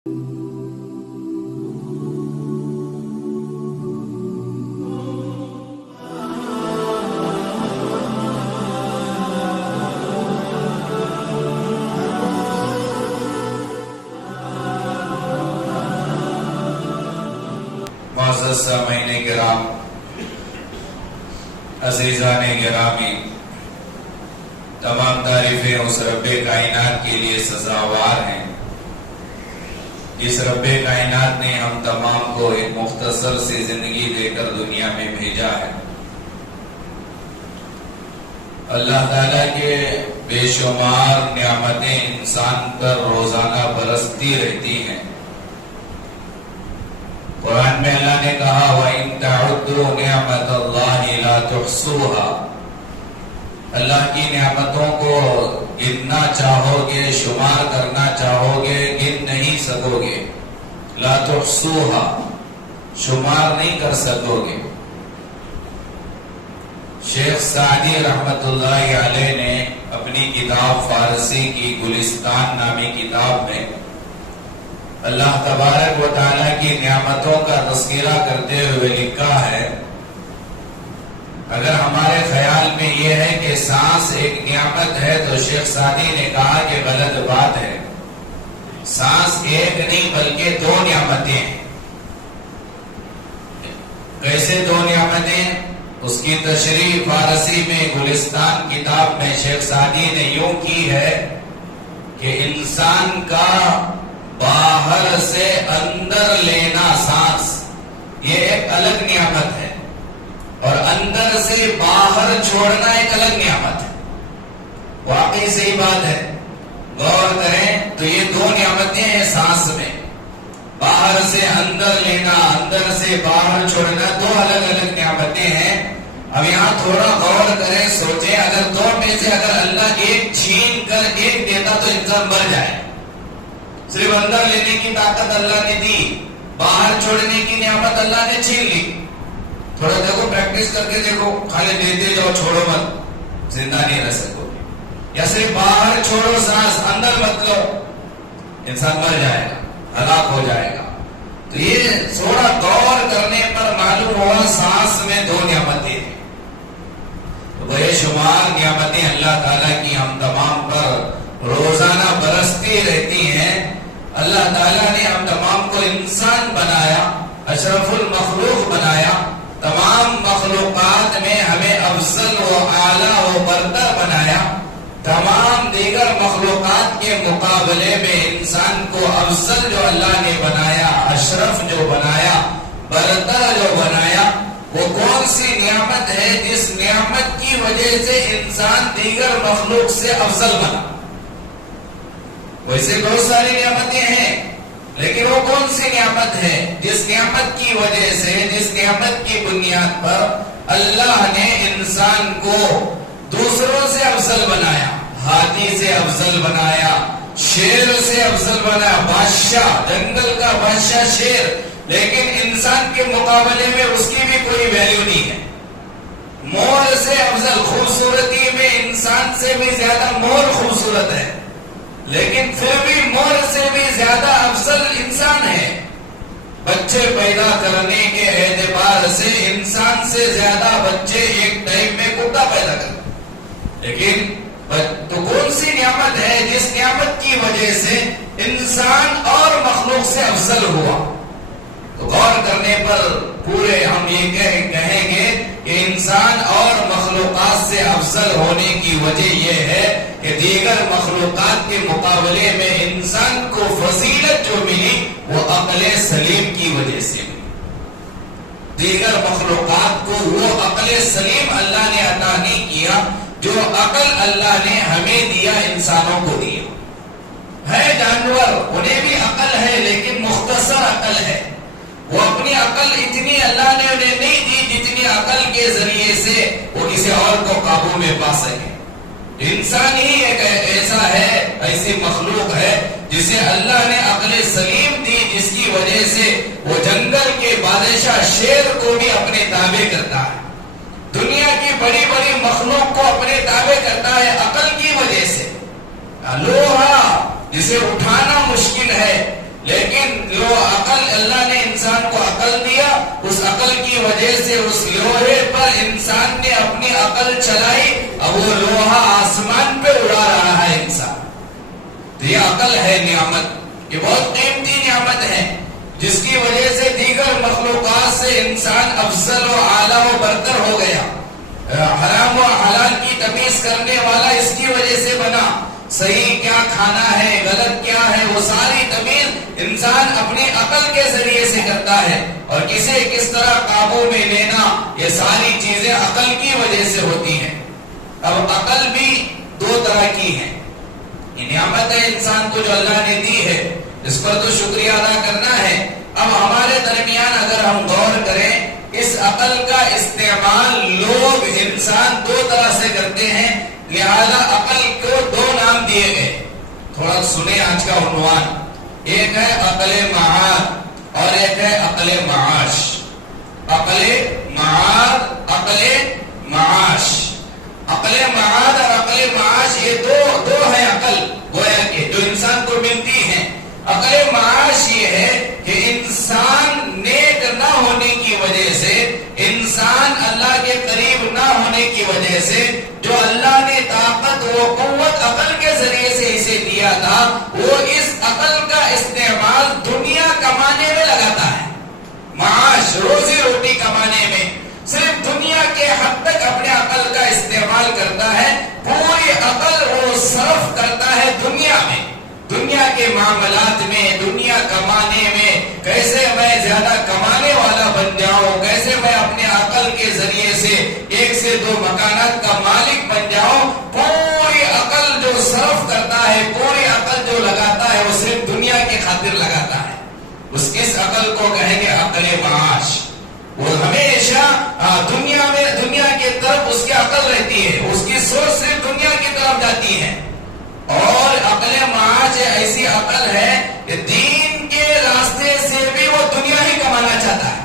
معزز سامعین کرام، عزیزان گرامی، تمام تعریفیں اس رب کائنات کے لیے سزاوار ہیں۔ اس رب کائنات نے ہم تمام کو ایک مختصر سی زندگی دے کر دنیا میں بھیجا ہے۔ اللہ تعالیٰ کے بے شمار نعمتیں انسان پر روزانہ برستی رہتی ہیں۔ قرآن میں اللہ نے کہا وَإِن تَعُدُّوا نِعْمَةَ اللَّهِ لَا تُحْصُوهَا، اللہ کی نعمتوں کو گننا چاہو گے، شمار کرنا چاہو گے، گن نہیں سکو گے۔ لا تحصوها، شمار نہیں کر سکو گے۔ شیخ سعدی رحمت اللہ علیہ نے اپنی کتاب فارسی کی گلستان نامی کتاب میں اللہ تبارک و تعالیٰ کی نعمتوں کا تذکرہ کرتے ہوئے لکھا ہے، اگر ہمارے خیال میں یہ ہے کہ سانس ایک نعمت ہے تو شیخ سعدی نے کہا کہ غلط بات ہے۔ سانس ایک نہیں بلکہ دو نعمتیں ہیں۔ کیسے دو نعمتیں؟ اس کی تشریح فارسی میں گلستان کتاب میں شیخ سعدی نے یوں کی ہے کہ انسان کا باہر سے اندر لینا سانس، یہ ایک الگ نعمت ہے، اور اندر سے باہر چھوڑنا ایک الگ نعمت ہے۔ واقعی صحیح بات ہے، غور کریں تو یہ دو نعمتیں ہیں سانس میں، باہر سے اندر لینا، اندر سے باہر چھوڑنا، دو الگ الگ نعمتیں ہیں۔ اب یہاں تھوڑا غور کریں، سوچیں، اگر دو میں سے اگر اللہ ایک چھین کر ایک دیتا تو انسان مر جائے۔ صرف اندر لینے کی طاقت اللہ نے دی، باہر چھوڑنے کی نعمت اللہ نے چھین لی۔ تھوڑا دیکھو، پریکٹس کر کے دیکھو، خالی دیتے جاؤ، چھوڑو مت، زندہ نہیں رہ سکو گے۔ یا صرف باہر چھوڑو سانس، اندر مت لو، انسان مر جائے گا، ہلاک ہو جائے گا۔ تو یہ تھوڑا غور کرنے پر معلوم ہوا سانس میں دو نعمتیں ہیں۔ تو بے شمار نعمتیں اللہ تعالیٰ کی ہم تمام پر روزانہ برستی رہتی ہیں۔ اللہ تعالیٰ نے ہم تمام کو انسان بنایا، اشرف المخلوق بنایا، تمام مخلوقات میں ہمیں افضل و اعلیٰ و برتر بنایا۔ تمام دیگر مخلوقات کے مقابلے میں انسان کو افضل جو اللہ نے بنایا، اشرف جو بنایا، برتر جو بنایا، وہ کون سی نعمت ہے جس نعمت کی وجہ سے انسان دیگر مخلوق سے افضل بنا؟ ویسے بہت ساری نعمتیں ہیں، لیکن وہ کون سی نعمت ہے جس نعمت کی وجہ سے، جس نعمت کی بنیاد پر اللہ نے انسان کو دوسروں سے افضل بنایا؟ ہاتھی سے افضل بنایا، شیر سے افضل بنایا، بادشاہ، جنگل کا بادشاہ شیر، لیکن انسان کے مقابلے میں اس کی بھی کوئی ویلیو نہیں ہے۔ مور سے افضل، خوبصورتی میں انسان سے بھی زیادہ مور خوبصورت ہے، لیکن پھر بھی مور سے بھی زیادہ افضل انسان ہے۔ بچے پیدا کرنے کے اعتبار سے انسان سے زیادہ بچے ایک ٹائم میں کتا پیدا کرتے، لیکن تو کون سی نعمت ہے جس نعمت کی وجہ سے انسان اور مخلوق سے افضل ہوا؟ تو غور کرنے پر پورے ہم یہ کہیں گے کہ انسان اور مخلوقات سے افضل ہونے کی وجہ یہ ہے کہ دیگر مخلوقات کے مقابلے میں انسان کو فضیلت جو ملی وہ عقل سلیم کی وجہ سے ملی۔ دیگر مخلوقات کو وہ عقل سلیم اللہ نے عطا نہیں کیا جو عقل اللہ نے ہمیں دیا، انسانوں کو دیا ہے۔ جانور انہیں بھی عقل ہے لیکن مختصر عقل ہے، وہ اپنی عقل اتنی اللہ نے انہیں نہیں دی جتنی عقل کے ذریعے سے وہ کسی اور کو قابو میں پا سکے۔ انسان ہی ایک ایسا ہے، ایسی مخلوق ہے جسے اللہ نے عقل سلیم دی، جس کی وجہ سے وہ جنگل کے بادشاہ شیر کو بھی اپنے تابع کرتا ہے، دنیا کی بڑی بڑی مخلوق کو اپنے تابع کرتا ہے عقل کی وجہ سے۔ لوہا جسے اٹھانا مشکل ہے لیکن جو عقل اللہ نے انسان کو عقل دیا، اس عقل کی وجہ سے اس لوہے پر انسان نے اپنی عقل چلائی، اب وہ لوہا آسمان پہ اڑا رہا ہے انسان. تو یہ عقل ہے نعمت، یہ بہت قیمتی نعمت ہے، جس کی وجہ سے دیگر مخلوقات سے انسان افضل و اعلیٰ و برتر ہو گیا. حرام و حلال کی تمیز کرنے والا اس کی وجہ سے بنا. صحیح کیا کھانا ہے، غلط کیا ہے، وہ ساری تمیز انسان اپنی عقل کے ذریعے سے کرتا ہے. اور کسے کس طرح قابو میں لینا، یہ ساری چیزیں عقل کی وجہ سے ہوتی ہیں. اب عقل بھی دو طرح کی ہے. یہ نعمت ہے انسان کو جو اللہ نے دی ہے، اس پر تو شکریہ ادا کرنا ہے. اب ہمارے درمیان اگر ہم غور کریں، اس عقل کا استعمال لوگ انسان دو طرح سے کرتے ہیں، لہذا عقل کو دو نام دیے گئے. تھوڑا سنیں آج کا عنوان. ایک ہے عقل معاد اور ایک ہے عقل معاش. عقل معاد، عقل معاش. عقل معاد اور عقل معاش یہ دو ہیں عقل گویا کے جو انسان کو ملتی ہیں. عقل معاش یہ ہے کہ انسان نیک نہ ہونے کی وجہ سے، انسان اللہ کے قریب نہ ہونے کی وجہ سے، جو اللہ نے طاقت و قوت عقل کے ذریعے سے اسے دیا تھا، وہ اس عقل کا استعمال دنیا کمانے میں لگاتا ہے. معاش، روزی روٹی کمانے میں صرف دنیا کے حد تک اپنے عقل کا استعمال کرتا ہے. پوری عقل وہ صرف کرتا ہے دنیا میں، دنیا کے معاملات میں، دنیا کمانے میں. کیسے میں زیادہ کمانے والا بن جاؤں، کیسے میں اپنے عقل کے ذریعے سے ایک سے دو مکانات کا مالک بن جاؤں. پوری عقل جو صرف کرتا ہے، پوری عقل جو لگاتا ہے، وہ صرف دنیا کے خاطر لگاتا ہے. اس عقل کو کہیں گے عقل معاش. وہ ہمیشہ دنیا میں، دنیا کی طرف اس کی عقل رہتی ہے، اس کی سوچ صرف دنیا کی طرف جاتی ہے. اور عقل معاش ایسی عقل ہے کہ دین کے راستے سے بھی وہ دنیا ہی کمانا چاہتا ہے،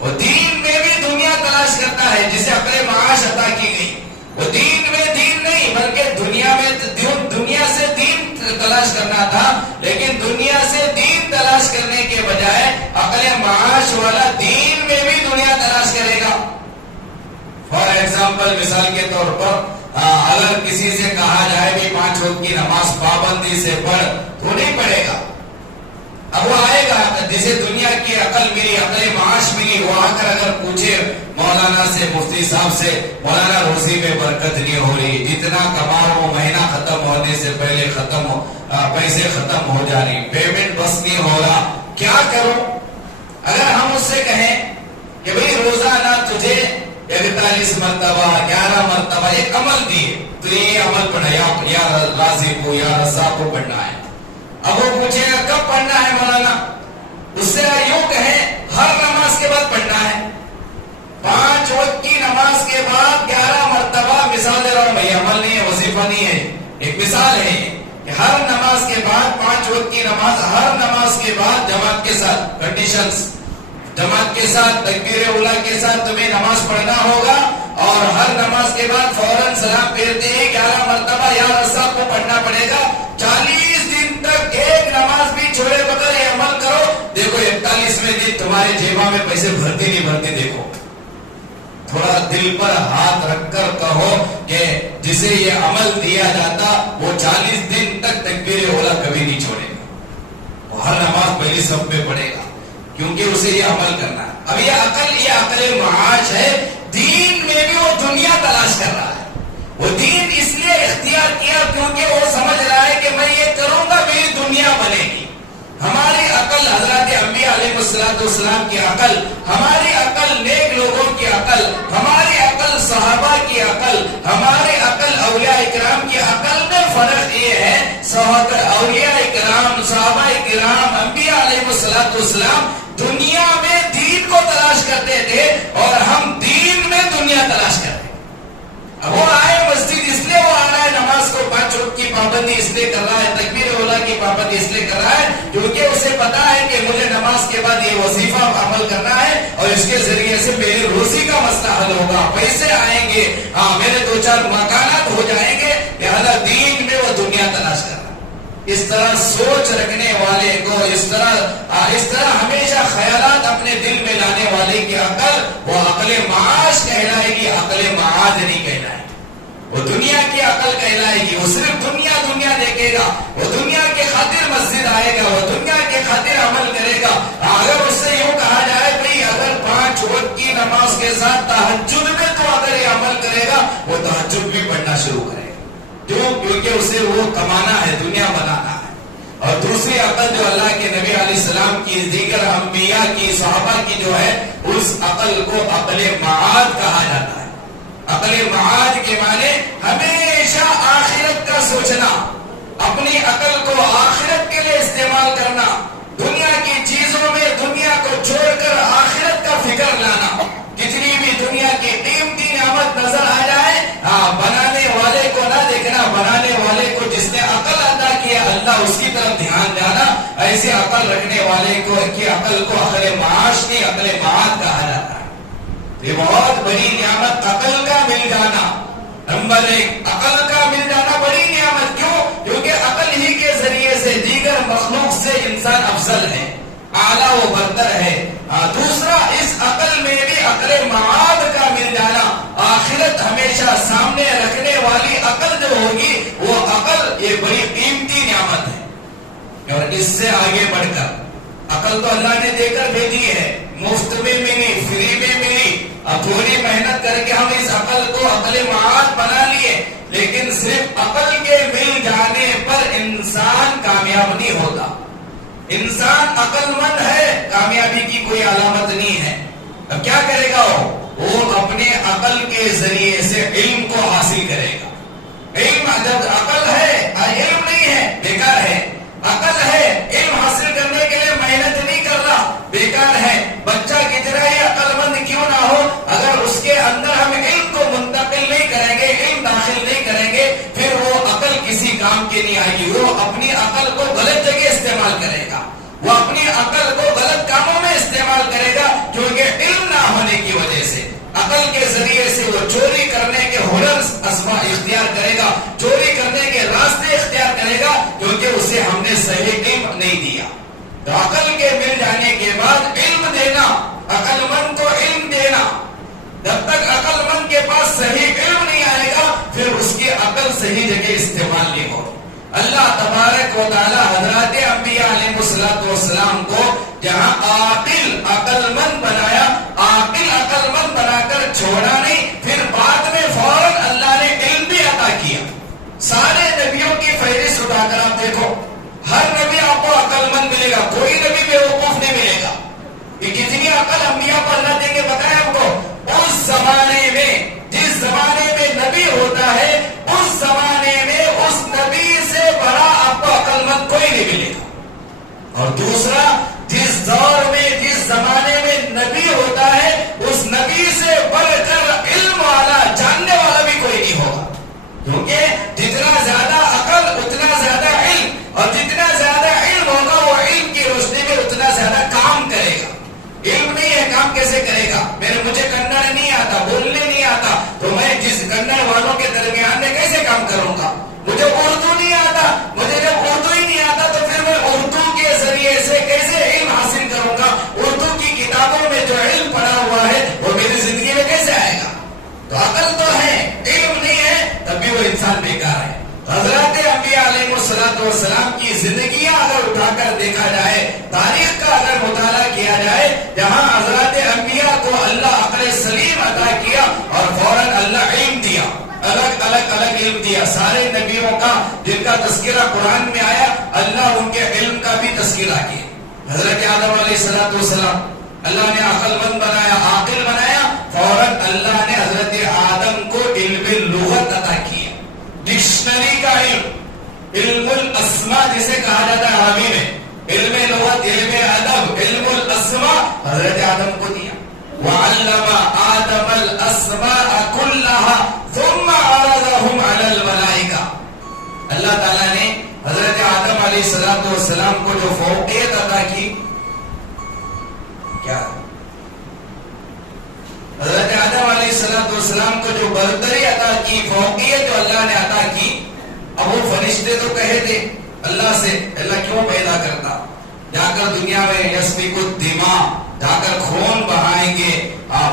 وہ دین میں بھی دنیا تلاش کرتا ہے. جسے عقل معاش عطا کی گئی، وہ دین میں دین نہیں بلکہ دنیا میں دنیا سے دین تلاش کرنا تھا، لیکن دنیا سے دین تلاش کرنے کے بجائے عقل معاش والا دین میں بھی دنیا تلاش کرے گا. فار ایگزامپل، مثال کے طور پر اگر کسی سے کہا جائے کہ 5 وقت کی نماز پابندی سے پڑھ، تو نہیں پڑھے گا. اب وہ آئے گا جسے دنیا کی عقل ملی، عقل معاش ملی، وہ آ کر اگر پوچھے مولانا سے، مفتی صاحب سے، مولانا روزی میں برکت نہیں ہو رہی، جتنا کما وہ مہینہ ختم ہونے سے پہلے پیسے ختم ہو جا رہی، پیمنٹ بس نہیں ہو رہا، کیا کروں؟ اگر ہم اس سے کہیں کہ بھئی روزانہ تجھے 41 مرتبہ 11 مرتبہ ایک عمل دیے، تو یہ عمل پڑھا، یا رازق کو یا رزاق کو پڑھنا ہے. اب وہ پوچھے گا کب پڑھنا ہے مولانا؟ اس سے یوں کہیں ہر نماز کے بعد پڑھنا ہے. 5 وقت کی نماز کے بعد 11 مرتبہ. مثال دے رہا ہوں بھائی، عمل نہیں ہے، وظیفہ نہیں ہے، ایک مثال ہے کہ ہر نماز کے بعد 5 وقت کی نماز، ہر نماز کے بعد جماعت کے ساتھ، کنڈیشنز جماعت کے ساتھ، تکبیر اولا کے ساتھ تمہیں نماز پڑھنا ہوگا. اور ہر نماز کے بعد فوراً سلام پھیرتے ہی 11 مرتبہ یا رزاق کو پڑھنا پڑے گا. 40 دن تک ایک نماز بھی چھوڑے بغیر یہ عمل کرو، دیکھو 41ویں دن تمہارے جیبا میں پیسے بھرتے نہیں بھرتے. دیکھو، تھوڑا دل پر ہاتھ رکھ کر کہو کہ جسے یہ عمل دیا جاتا وہ 40 دن تک تکبیر اولا کبھی نہیں چھوڑے گا، وہ ہر نماز پہلی صف پہ پڑھے گا، کیونکہ اسے یہ عمل کرنا ہے. اب یہ عقل معاش ہے. دین میں بھی وہ دنیا تلاش کر رہا ہے. وہ دین اس لیے اختیار کیا کیونکہ وہ سمجھ رہا ہے کہ میں یہ کروں گا میری دنیا بنے گی. ہماری عقل حضرات انبیاء علیہ السلام کی عقل، ہماری عقل نیک لوگوں کی عقل، ہماری عقل صحابہ کی عقل، ہماری عقل اولیاء اکرام کی عقل میں فرق یہ ہے. اولیاء اکرام، صحابہ اکرام، انبیاء علیہ السلام دنیا میں دین کو تلاش کرتے تھے اور ہم دین میں دنیا تلاش کرتے. اب وہ آئے مسجد اس لیے وہ آ رہا ہے، نماز کو 5 وقت کی پابندی اس لیے کر رہا ہے، تکبیر اولا کی پابندی اس لیے کر رہا ہے کیونکہ اسے پتا ہے کہ مجھے نماز کے بعد یہ وظیفہ عمل کرنا ہے اور اس کے ذریعے سے میری روزی کا مسئلہ حل ہوگا، پیسے آئیں گے، میرے 2-4 مکانات ہو جائیں گے. لہذا دین میں وہ دنیا تلاش کر رہا ہے. اس طرح سوچ رکھنے والے کو، اس طرح ہمیشہ خیالات اپنے دل میں لانے والے کی عقل وہ عقل معاش کہلائے گی، عقل معاد نہیں کہلائے گی۔ وہ دنیا کی عقل کہلائے گی، وہ صرف دنیا دیکھے گا، وہ دنیا کے خاطر مسجد آئے گا، وہ دنیا کے خاطر عمل کرے گا۔ اگر اس سے یوں کہا جائے بھئی اگر 5 وقت کی نماز کے ساتھ تہجد میں تو اگر یہ عمل کرے گا، وہ تہجد بھی پڑھنا شروع کرے گا۔ کیوں؟ کیونکہ اسے وہ کمانا ہے، دنیا بنانا ہے۔ اور دوسری عقل جو اللہ کے نبی علیہ السلام کی، دیگر انبیاء کی، صحابہ کی جو ہے، اس عقل کو عقل معاد کہا جاتا ہے۔ عقل معاد کے معنی ہمیشہ آخرت کا سوچنا، اپنی عقل کو آخرت کے لیے استعمال کرنا، دنیا کی چیزوں میں دنیا کو چھوڑ کر آخرت کا فکر لانا۔ کتنی بھی دنیا کی قیمتی نعمت نظر آ جائے، بنانے والے کو نہ دیکھنا، بنانے والے کو جس نے عقل عطا کیا اللہ اس کی طرف دھیان جانا۔ ایسے عقل رکھنے والے کو کی عقل کو عقل معاش کی، عقل معاد کہا جاتا ہے۔ یہ بہت بڑی نعمت عقل کا مل جانا۔ نمبر 1 عقل کا مل جانا بڑی نعمت۔ کیوں؟ کیونکہ عقل ہی کے ذریعے سے دیگر مخلوق سے انسان افضل ہے، اعلیٰ و برتر ہے۔ دوسرا، اس عقل میں بھی عقل معاد کا مل جانا، آخرت ہمیشہ سامنے رکھنے والی عقل جو ہوگی وہ عقل یہ بڑی قیمتی نعمت ہے۔ اور اس سے آگے بڑھ کر عقل تو اللہ نے دے کر بھیجی ہے، مفت میں ملی، فری میں ملی۔ اب تھوڑی محنت کر کے ہم اس عقل کو عقل معاد بنا لیے، لیکن صرف عقل کے مل جانے پر انسان کامیاب نہیں ہوتا۔ انسان عقل مند ہے، کامیابی کی کوئی علامت نہیں ہے۔ اب کیا کرے گا وہ اپنے عقل کے ذریعے سے علم کو حاصل کرے گا۔ علم جب عقل ہے، علم نہیں ہے، بیکار ہے۔ عقل ہے، علم حاصل کرنے کے لیے محنت نہیں کر رہا، بیکار ہے۔ بچہ کتنا ہی عقل مند کیوں نہ ہو، اگر اس کے اندر ہم علم کو منتقل نہیں کریں گے، علم داخل نہیں کریں گے، پھر وہ عقل کسی کام کے نہیں آئے گی۔ وہ اپنی عقل کو غلط جگہ استعمال کرے گا، وہ اپنی عقل کو غلط کاموں میں استعمال کرے گا، کیونکہ علم نہ ہونے کی وجہ سے عقل کے ذریعے سے وہ چوری کرنے کے ہنر اختیار کرے گا، چوری کرنے کے راستے اختیار کرے گا، کیونکہ اسے ہم نے صحیح علم نہیں دیا۔ تو عقل کے مل جانے کے بعد علم دینا، عقل مند کو علم دینا۔ جب تک عقل مند کے پاس صحیح علم نہیں آئے گا، پھر اس کی عقل صحیح جگہ استعمال نہیں ہو۔ اللہ تبارک و تعالی حضرات انبیاء علیہ السلام کو جہاں عقل مند بنایا، عقل مند بنا کر چھوڑا نہیں، پھر بعد میں فوراً اللہ نے علم بھی عطا کیا۔ سارے نبیوں کی فہرست اٹھا کر آپ دیکھو، ہر نبی آپ کو عقل مند ملے گا، کوئی نبی بیوقوف نہیں ملے گا۔ یہ کتنی عقل انبیاء کو اللہ دیں گے بتائیں ہم کو؟ اس زمانے میں جس زمانے میں نبی ہوتا ہے، اس زمانے میں اس نبی سے بڑا آپ کو عقل مند کوئی نہیں ملے گا۔ اور دوسرا، جس دور میں جس زمانے میں نبی ہوتا ہے، اس نبی سے بڑھ کر علم والا، جاننے والا بھی کوئی نہیں ہوگا، کیونکہ جتنا زیادہ عقل اتنا زیادہ علم، اور جتنا زیادہ علم ہوگا وہ علم کی روشنی میں اتنا زیادہ کام کرے گا۔ علم نہیں ہے، کام کیسے کرے گا؟ مجھے کنڑ نہیں آتا، بولنے نہیں آتا، تو میں جس کنڑ والوں کے درمیان میں کیسے کام کروں گا؟ مجھے اردو نہیں آتا، مجھے جب اردو ہی نہیں آتا تو پھر میں اردو کے ذریعے سے کیسے علم حاصل کروں گا؟ اردو کی کتابوں میں جو علم پڑا ہوا ہے وہ میری زندگی میں کیسے آئے گا؟ تو عقل تو ہے، علم نہیں ہے، تب بھی وہ انسان بیکار ہے۔ حضرات انبیاء علیہ السلام کی زندگیاں اگر اٹھا کر دیکھا جائے، تاریخ کا اگر مطالعہ کیا جائے، جہاں حضرات انبیاء کو اللہ عقل سلیم عطا کیا اور فوراً اللہ علم دیا، الگ علم دیا۔ سارے نبیوں کا جن کا تذکرہ قرآن میں آیا، اللہ ان کے علم کا بھی تذکرہ کیا۔ حضرت آدم علیہ السلام اللہ نے عقل مند بنایا، عاقل بنایا، فوراً اللہ نے حضرت آدم کو علم لغت عطا کیا، ڈکشنری کا علم، علم الاسماء جسے کہا جاتا ہے عربی میں، علم لغت، علم ادب، علم الاسماء حضرت آدم کو دیا۔ وعلم آدم الاسماء كلها ثم عرضهم على الملائکہ۔ اللہ تعالیٰ نے حضرت آدم علیہ السلام کو جو فوقیت عطا کی، کیا حضرت آدم علیہ السلام کو جو برتری عطا کی، فوقیت جو اللہ نے عطا کی، اب وہ فرشتے تو کہے تھے اللہ سے اللہ کیوں پیدا کرتا؟ جا کر دنیا میں یسفک الدماء، جا کر خون بہائیں گے،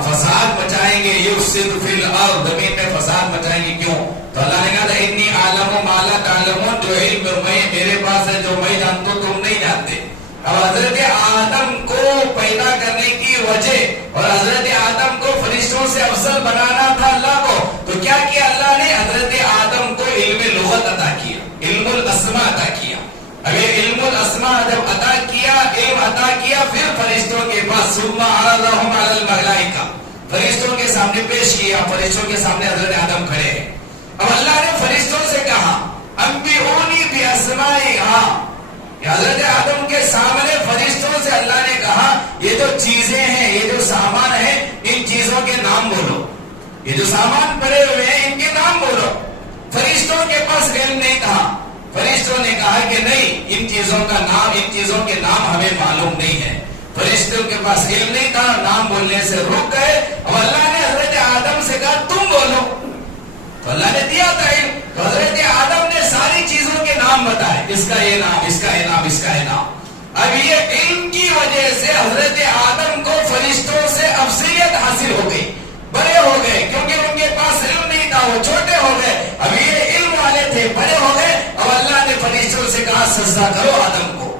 فساد مچائیں گے، یفسد فی الارض، زمین میں فساد مچائیں گے، کیوں؟ تو اللہ نے کہا انی اعلم ما لا تعلمون، جو علم میرے پاس ہے جو میں جانتا ہوں تم نہیں جانتے۔ اب حضرت آدم کو پیدا کرنے کی وجہ اور حضرت آدم کو فرشتوں سے افضل بنانا تھا اللہ کو، تو کیا کیا اللہ نے؟ حضرت آدم کو علم لغت عطا کیا، علم الاسماء عطا کیا۔ اب یہ علم الاسماء جب عطا کیا، علم عطا کیا، پھر فرشتوں کے پاس ثم عرضهم علی الملائکہ، فرشتوں کے سامنے پیش کیا، فرشتوں کے سامنے حضرت آدم کھڑے ہیں۔ اب اللہ نے فرشتوں سے کہا انبئونی باسمائہا، حضرت آدم کے سامنے فرشتوں سے اللہ نے کہا یہ جو چیزیں ہیں، یہ جو سامان ہے، ان چیزوں کے نام بولو، یہ جو سامان پڑے ہوئے ہیں ان کے نام بولو۔ فرشتوں کے پاس علم نہیں تھا، فرشتوں نے کہا کہ نہیں، ان چیزوں کا نام، ان چیزوں کے نام ہمیں معلوم نہیں ہے۔ فرشتوں کے پاس علم نہیں تھا، نام بولنے سے رک گئے۔ اب اللہ نے حضرت آدم سے کہا تم بولو، تو اللہ نے دیا تھا علم، تو حضرت آدم نے ساری چیزوں کے نام بتائے، اس کا یہ نام، اس کا یہ نام، اس کا یہ نام۔ اب یہ علم کی وجہ سے حضرت آدم کو فرشتوں سے افضلیت حاصل ہو گئی، بڑے ہو گئے، کیونکہ ان کے پاس علم نہیں تھا، وہ چھوٹے ہو گئے۔ اب یہ علم والے تھے، بڑے ہو گئے۔ اب اللہ نے فرشتوں سے کہا سجدہ کرو آدم کو۔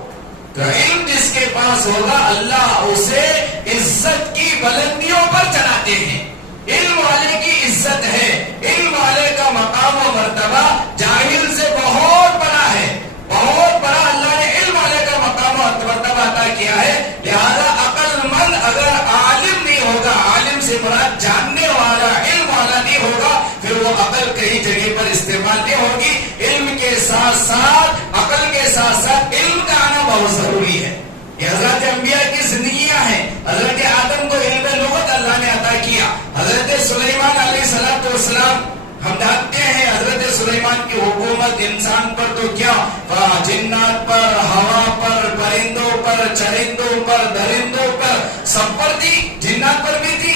تو علم جس کے پاس ہوگا اللہ اسے عزت کی بلندیوں پر چڑھاتے ہیں۔ علم والے کی عزت ہے، علم والے کا مقام و مرتبہ جاہل سے بہت بڑا ہے، بہت بڑا۔ اللہ نے علم والے کا مقام و مرتبہ عطا کیا ہے، لہذا عقل مند اگر عالم نہیں ہوگا، عالم سے مراد جاننے والا، علم والا نہیں ہوگا، پھر وہ عقل کئی جگہ پر استعمال نہیں ہوگی۔ علم کے ساتھ ساتھ عقل کے ساتھ ساتھ علم کا آنا بہت ضروری ہے۔ یہ حضرت انبیاء کی زندگیاں ہیں۔ حضرت آدم کو علم لغت اللہ نے عطا کیا، حضرت سلیمان علیہ السلام ہم جانتے ہیں حضرت سلیمان کی حکومت انسان پر تو کیا، جنات پر، ہوا پر، پرندوں پر، چرندوں پر، درندوں پر، سب پر تھی، جنات پر بھی تھی،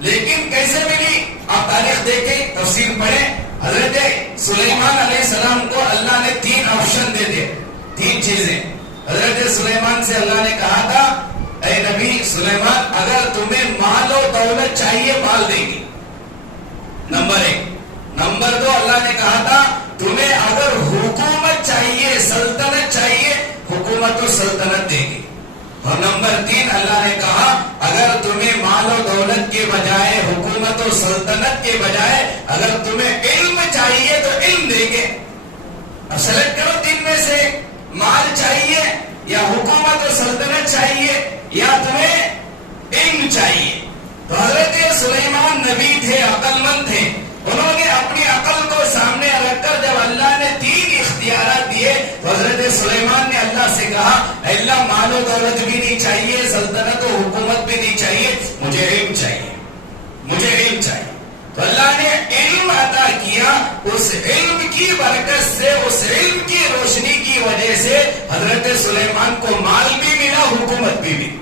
لیکن کیسے ملی؟ آپ تاریخ دیکھیں، تفسیر پڑھیں۔ حضرت سلیمان علیہ السلام کو اللہ نے 3 آپشن دے دے، 3 چیزیں۔ حضرت سلیمان سے اللہ نے کہا تھا اے نبی سلیمان اگر تمہیں مال و دولت چاہیے مال دے گی، نمبر 1۔ نمبر 2 اللہ نے کہا تھا تمہیں اگر حکومت چاہیے، سلطنت چاہیے، حکومت و سلطنت دے گی۔ اور نمبر 3 اللہ نے کہا اگر تمہیں مال و دولت کے بجائے، حکومت و سلطنت کے بجائے اگر تمہیں علم چاہیے تو علم دیں گے۔ اب سلیکٹ کرو 3 میں سے، مال چاہیے یا حکومت و سلطنت چاہیے یا تمہیں علم چاہیے۔ تو حضرت سلیمان نبی تھے، عقل مند تھے، انہوں نے اپنی عقل کو سامنے رکھ کر جب اللہ نے 3 اختیارات دیے تو حضرت سلیمان نے اللہ سے کہا اے اللہ مال و دولت بھی نہیں چاہیے، سلطنت و حکومت بھی نہیں چاہیے، مجھے علم چاہیے، مجھے علم چاہیے۔ تو اللہ نے علم عطا کیا، اس علم کی برکت سے، اس علم کی روشنی کی وجہ سے حضرت سلیمان کو مال بھی ملا، حکومت بھی ملی۔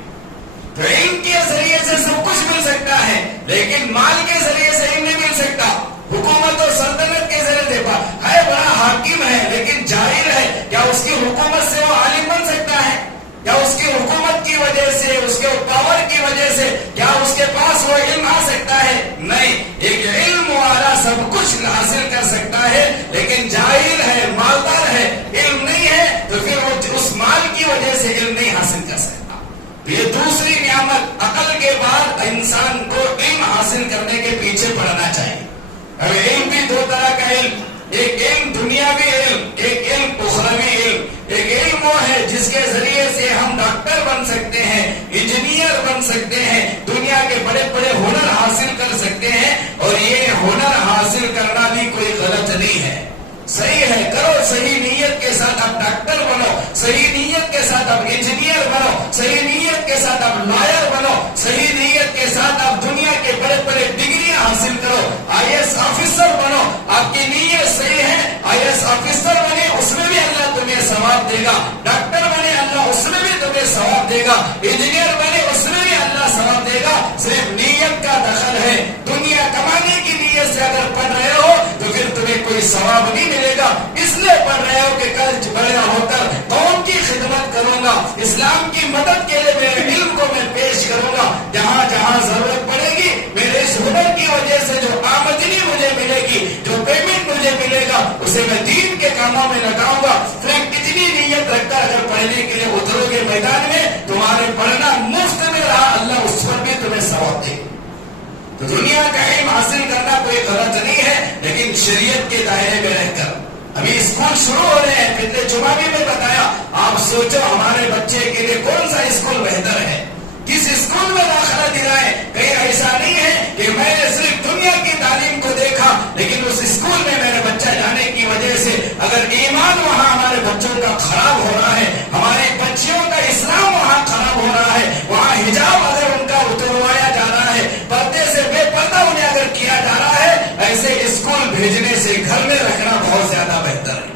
تو علم کے ذریعے سے سب کچھ مل سکتا ہے، لیکن مال کے ذریعے سے علم نہیں مل سکتا۔ حکومت اور سلطنت کے ذریعے سے ہے، بڑا حاکم ہے لیکن جاہل ہے، کیا اس کی حکومت سے وہ عالم بن سکتا ہے؟ کیا اس کی حکومت کی وجہ سے، اس کے پاور کی وجہ سے کیا اس کے پاس وہ علم آ سکتا ہے؟ نہیں۔ ایک علم والا سب کچھ حاصل کر سکتا ہے، لیکن جاہل ہے، مالدار ہے، علم نہیں ہے، تو پھر وہ اس مال کی وجہ سے علم نہیں حاصل کر سکتا۔ یہ دوسری نعمت، عقل کے بعد انسان کو علم حاصل کرنے کے پیچھے پڑنا چاہیے۔ اب علم بھی 2 طرح کا علم، ایک علم دنیاوی علم، ایک علم اخروی علم۔ ایک علم وہ ہے جس کے ذریعے سے ہم ڈاکٹر بن سکتے ہیں، انجینئر بن سکتے ہیں، دنیا کے بڑے بڑے ہنر حاصل کر سکتے ہیں، اور یہ ہنر حاصل کرنا بھی کوئی غلط نہیں ہے، صحیح ہے، کرو، صحیح نیت کے ساتھ آپ ڈاکٹر بنو، صحیح نیت کے ساتھ آپ انجینئر بنو، صحیح نیت کے ساتھ آپ لائر بنو، صحیح نیت کے ساتھ آپ دنیا کے بڑے بڑے ڈگریاں حاصل کرو، IAS آفیسر بنو، آپ کی نیت صحیح ہے، IAS آفیسر بنے اس میں بھی اللہ تمہیں ثواب دے گا، ڈاکٹر بنے اللہ اس میں بھی تمہیں ثواب دے گا، انجینئر بنے اس میں بھی اللہ ثواب دے گا۔ صرف نیت کا دخل ہے، دنیا کمانے کی نیت سے اگر پڑھ رہے ہو تو پھر تمہیں کوئی ثواب نہیں ملے گا۔ اس لیے پڑھ رہے ہو کہ کل بڑے ہو کر قوم کی خدمت کروں گا، اسلام کی مدد کے لیے میرے علم کو میں پیش کروں گا، جہاں جہاں ضرورت پڑے گی میرے اس ہنر کی وجہ سے جو آمدنی مجھے ملے گی، جو پیمنٹ مجھے ملے گا، اسے میں دین کے کاموں میں لگاؤں گا۔ پھر کتنی نیت رکھ کر اگر پڑھنے کے لیے اترو گے میدان میں، تمہارے پڑھنا مفت میں رہا، اللہ اس پر بھی تمہیں ثواب دے۔ تو دنیا کا علم حاصل کرنا کوئی غلط نہیں ہے، لیکن شریعت کے دائرے میں رہ کر۔ ابھی اسکول شروع ہو رہے ہیں، پچھلے جمعہ بھی میں بتایا، آپ سوچو ہمارے بچے کے لیے کون سا اسکول بہتر ہے، کس اسکول میں داخلہ دلائیں۔ کہیں ایسا نہیں ہے کہ میں نے صرف دنیا کی تعلیم کو دیکھا، لیکن اس اسکول میں میرے بچہ جانے کی وجہ سے اگر ایمان وہاں ہمارے بچوں کا خراب ہو رہا ہے، ہماری بچیوں کا اسلام وہاں خراب ہو رہا ہے، وہاں حجاب اگر ان کا اتروایا جا رہا ہے، پردے سے بے پردہ انہیں اگر کیا جا رہا ہے، ایسے اسکول بھیجنے سے گھر میں رکھنا بہت زیادہ بہتر ہے۔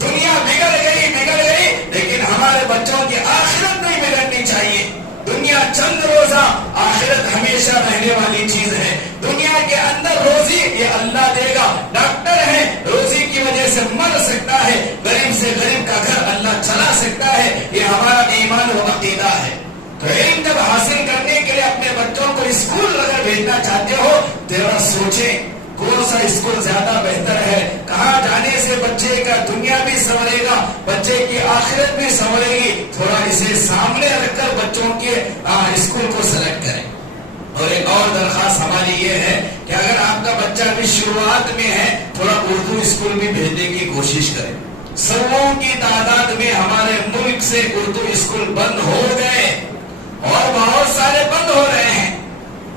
دنیا بگڑ گئی، لیکن ہمارے بچوں کی آخرت نہیں بگڑنی چاہیے۔ دنیا چند روزہ، آخرت ہمیشہ رہنے والی چیز ہے۔ دنیا کے اندر روزی یہ اللہ دے گا، ڈاکٹر ہے روزی کی وجہ سے مر سکتا ہے، غریب سے غریب کا گھر اللہ چلا سکتا ہے، یہ ہمارا ایمان و عقیدہ ہے۔ تو علم جب حاصل کرنے کے لیے اپنے بچوں کو اسکول اگر بھیجنا چاہتے ہو، ذرا سوچیں کون سا اسکول زیادہ بہتر ہے، کہاں جانے سے بچے کا دنیا بھی سنورے گا، بچے کی آخرت بھی سنورے گی۔ تھوڑا اسے سامنے رکھ کر بچوں کے اسکول کو سلیکٹ کریں۔ اور ایک اور درخواست ہماری یہ ہے کہ اگر آپ کا بچہ بھی شروعات میں ہے، تھوڑا اردو اسکول بھی بھیجنے کی کوشش کریں۔ سووں کی تعداد میں ہمارے ملک سے اردو اسکول بند ہو گئے اور بہت سارے بند ہو رہے ہیں۔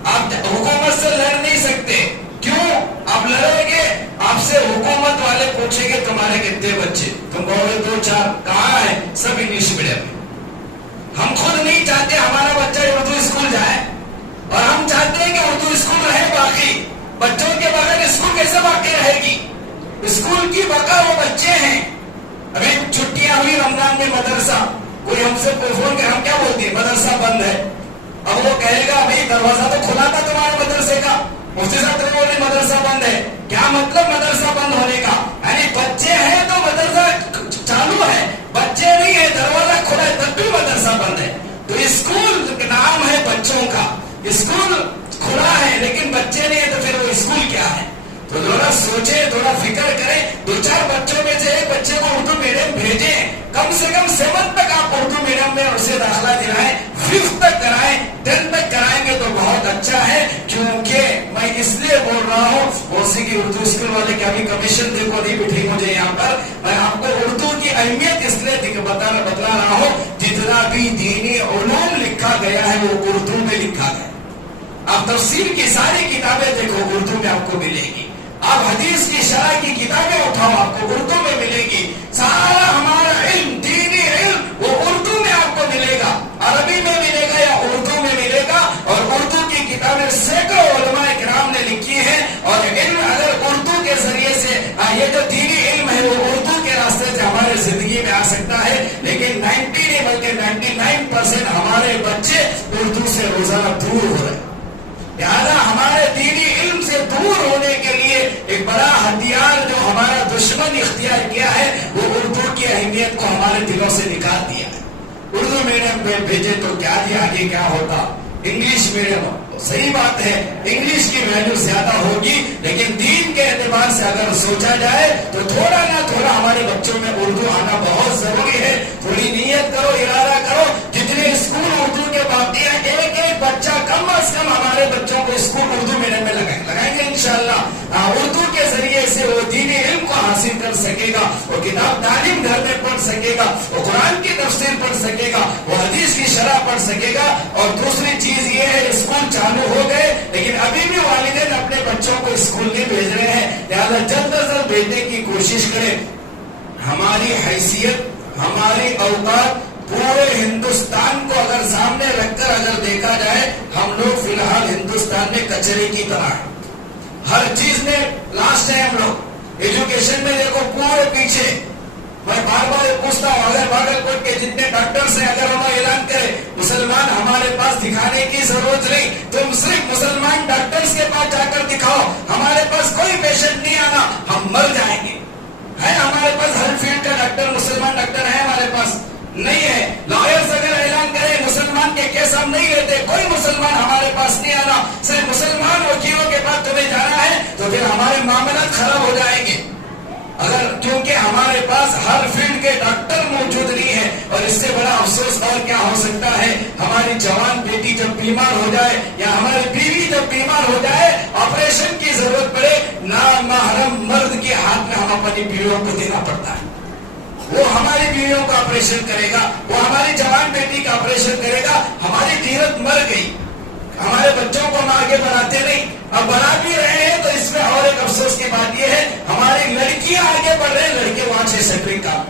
آپ حکومت سے لڑ نہیں سکتے، کیوں؟ آپ لڑیں گے، آپ سے حکومت والے پوچھیں گے تمہارے کتنے بچے، تم کہو گے 2-4، کہاں ہے؟ سب انگلش میڈیم میں۔ ہم خود نہیں چاہتے ہمارا بچہ اردو اسکول جائے، اور ہم چاہتے ہیں کہ اردو اسکول رہے باقی۔ بچوں کے بغیر اسکول کیسے باقی رہے گی؟ اسکول کی بقا وہ بچے ہیں۔ ابھی چھٹیاں ہوئی رمضان میں، مدرسہ، کوئی ہم سے فون کر، ہم کیا بولتے ہیں؟ مدرسہ بند ہے۔ اب وہ کہے گا بھائی دروازہ تو کھلا تھا تمہارے مدرسے کا، مفتی صاحب تم بولے مدرسہ بند ہے، کیا مطلب مدرسہ بند ہونے کا؟ یعنی بچے ہیں تو مدرسہ چالو ہے، بچے نہیں ہے دروازہ کھلا ہے تب بھی مدرسہ بند ہے۔ تو اسکول نام ہے بچوں کا، اسکول کھلا ہے لیکن بچے نہیں ہے، تو پھر وہ اسکول کیا ہے؟ تو تھوڑا سوچیں، تھوڑا فکر کریں، 2-4 بچوں میں سے ایک بچے کو اردو میڈیم بھیجیں، کم سے کم 7 تک آپ اردو میڈیم میں اسے داخلہ دلائیں، 5 تک کرائیں، 10 تک کرائیں گے تو بہت اچھا ہے۔ کیونکہ میں اس لیے بول رہا ہوں، موسیقی اردو اسکول والے کیا بھی کمیشن دیکھو نہیں بٹھی مجھے یہاں پر، میں آپ کو اردو کی اہمیت اس لیے بتلا رہا ہوں، جتنا بھی دینی علوم لکھا گیا ہے وہ اردو میں لکھا گیا۔ آپ تفسیر کی ساری کتابیں دیکھو اردو میں آپ کو ملے گی، آپ حدیث کی شرح کی کتابیں اٹھاؤ آپ کو اردو میں ملے گی، سارا ہمارا علم، دینی علم وہ اردو میں آپ کو ملے گا، عربی میں ملے گا یا اردو میں ملے گا۔ اور اردو کی کتابیں سینکڑوں علماء کرام نے لکھی ہیں، اور علم اگر اردو کے ذریعے سے یہ جو دینی علم ہے وہ اردو کے راستے سے ہمارے زندگی میں آ سکتا ہے، لیکن 90 نہیں بلکہ 99% ہمارے بچے اردو سے روزانہ دور ہو رہے ہیں۔ لہذا ہمارے دینی علم سے دور ہونے کے لیے ایک بڑا ہتھیار جو ہمارا دشمن اختیار کیا ہے وہ اردو کی اہمیت کو ہمارے دلوں سے نکال دیا ہے۔ اردو میڈیم پہ بھیجے تو کیا دیا، آگے کیا ہوتا؟ انگلش میڈیم، صحیح بات ہے انگلش کی ویلیو زیادہ ہوگی، لیکن دین کے اعتبار سے اگر سوچا جائے تو تھوڑا نہ تھوڑا ہمارے بچوں میں اردو آنا بہت ضروری ہے۔ تھوڑی نیت کرو، ارادہ کرو، جتنے اسکول اردو کے باقی ہیں ایک بچہ کم از کم ہمارے بچوں کو اسکول اردو میڈیم میں لگائیں گے انشاءاللہ۔ اردو کے ذریعے سے وہ دینی علم کو حاصل کر سکے گا، وہ کتاب تعلیم گھر میں پڑھ سکے گا، وہ قرآن کی تفسیر پڑھ سکے گا، وہ حدیث کی شرح پڑھ سکے گا۔ اور دوسری چیز یہ ہے اسکول چالو ہو گئے لیکن ابھی بھی والدین اپنے بچوں کو اسکول نہیں بھیج رہے ہیں، لہٰذا جلد از جلد بھیجنے کی کوشش کریں۔ ہماری حیثیت، ہماری اوقات پورے ہندوستان کو اگر سامنے رکھ کر اگر دیکھا جائے، ہم لوگ فی الحال ہندوستان میں کچرے کی طرح ہیں، ہر چیز میں لاسٹ ہے ہم لوگ۔ ایجوکیشن میں دیکھو پورے پیچھے۔ میں بار بار پوچھتا ہوں، اگر باگلکوٹ کے جتنے ڈاکٹرز ہیں اگر ہمیں اعلان کرے مسلمان ہمارے پاس دکھانے کی ضرورت نہیں، تم صرف مسلمان ڈاکٹرز کے پاس جا کر دکھاؤ، ہمارے پاس کوئی پیشنٹ نہیں آنا، ہم مر جائیں گے۔ ہے ہمارے پاس نہیں ہے. لائرز اگر اعلان کرے مسلمان کے کیس ہم نہیں لیتے, کوئی مسلمان ہمارے پاس نہیں آنا, صرف مسلمان وکیلوں کے پاس تمہیں جانا ہے, تو پھر ہمارے معاملات خراب ہو جائیں گے. اگر کیونکہ ہمارے پاس ہر فیلڈ کے ڈاکٹر موجود نہیں ہے, اور اس سے بڑا افسوس اور کیا ہو سکتا ہے, ہماری جوان بیٹی جب بیمار ہو جائے یا ہماری بیوی جب بیمار ہو جائے, آپریشن کی ضرورت پڑے, نامحرم مرد کے ہاتھ میں ہم اپنی بیویوں کو دینا پڑتا ہے. وہ ہماری بیویوں کا آپریشن کرے گا, وہ ہماری جوان بیٹی کا آپریشن کرے گا. ہماری غیرت مر گئی, ہمارے بچوں کو ہم آگے بڑھاتے نہیں. اب بنا بھی رہے ہیں تو اس میں اور ایک افسوس کی بات یہ ہے, ہماری لڑکیاں آگے بڑھ رہے ہیں, لڑکے وہاں سے سیٹرنگ کا,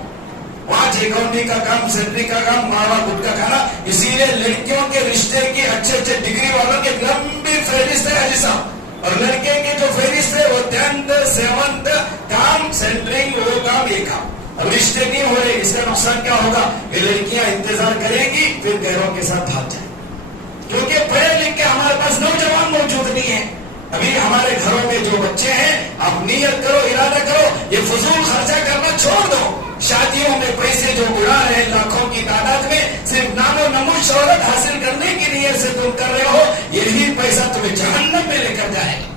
وہاں اکاؤنٹنگ کا کام, سیٹرنگ کا کام, ماوا گٹ کا کھانا. اسی لیے لڑکیوں کے رشتے کی اچھے اچھے ڈگری والوں کی لمبی فہرست ہے حاجی صاحب, اور لڑکے کی جو فہرست ہے وہ 10th 7th کام, سینٹرنگ, وہ کام, یہ کام. اب رشتے نہیں ہو رہے, اس کا نقصان کیا ہوگا, یہ لڑکیاں انتظار کریں گی, پھر غیروں کے ساتھ بھاگ جائیں, کیونکہ پڑھے لکھ کے ہمارے پاس نوجوان موجود نہیں ہے. ابھی ہمارے گھروں میں جو بچے ہیں, آپ نیت کرو, ارادہ کرو, یہ فضول خرچہ کرنا چھوڑ دو. شادیوں میں پیسے جو اڑا رہے ہیں لاکھوں کی تعداد میں, صرف نام و نمود شہرت حاصل کرنے کی نیت سے تم کر رہے ہو, یہی پیسہ تمہیں جہنم میں لے کر جائے گا.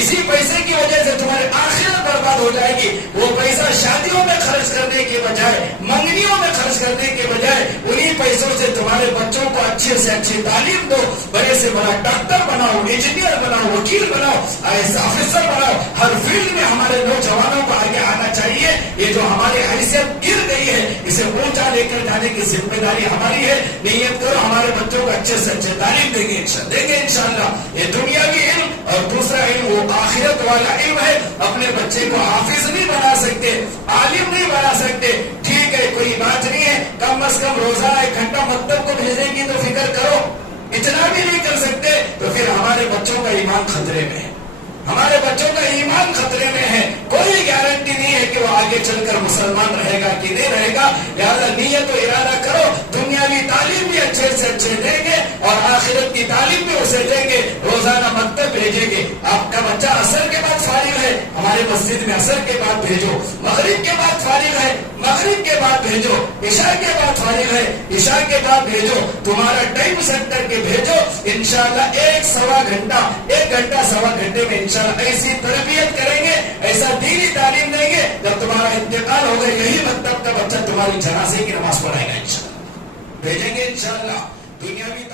اسی پیسے کی وجہ سے تمہاری آخرت برباد ہو جائے گی. وہ پیسہ شادیوں میں خرچ کرنے کے بجائے, منگنیوں میں خرچ کرنے کے بجائے, انہی پیسوں سے تمہارے بچوں کو اچھے سے اچھی تعلیم دو, بڑے سے بڑا ڈاکٹر بناؤ, انجینئر بناؤ, وکیل بناؤ, ایس آفیسر بناؤ. ہر فیلڈ میں ہمارے نوجوانوں کو آگے آنا چاہیے. یہ جو ہماری حیثیت گر گئی ہے, اسے اونچا لے کر جانے کی ذمہ داری ہماری ہے. نیت کرو, ہمارے بچوں کو اچھے سے اچھے تعلیم دیں گے انشاءاللہ. یہ دنیاوی علم, اور دوسرا علم وہ آخرت والا علم ہے. اپنے بچے کو حافظ نہیں بنا سکتے, عالم نہیں بنا سکتے, ٹھیک ہے, کوئی بات نہیں ہے, کم از کم روزانہ 1 گھنٹہ مکتب کو بھیجنے کی تو فکر کرو. اتنا بھی نہیں کر سکتے تو پھر ہمارے بچوں کا ایمان خطرے میں ہے, ہمارے بچوں کا ایمان خطرے میں ہے. کوئی گارنٹی نہیں ہے کہ وہ آگے چل کر مسلمان رہے گا کہ نہیں رہے گا. لہذا نیت و ارادہ کرو, دنیاوی تعلیم بھی اچھے سے اچھے دیں گے, اور آخرت کی تعلیم بھی اسے دیں گے, روزانہ مکتب بھیجیں گے. آپ کا بچہ عصر کے بعد فارغ ہے, ہمارے مسجد میں عصر کے بعد بھیجو. مغرب کے بعد فارغ ہے, مغرب کے بعد بھیجو. عشاء کے بعد فارغ ہے, عشاء کے بعد بھیجو. تمہارا ٹائم سیٹ کر کے بھیجو. انشاءاللہ 1 گھنٹہ 1.5 گھنٹے میں انشاءاللہ ایسی تربیت کریں گے, ایسا دینی تعلیم دیں گے, جب تمہارا انتقال ہوگا یہی مکتب کا بچہ تمہاری جنازے کی نماز پڑھائے گا انشاءاللہ. بھیجیں گے انشاءاللہ. دنیاوی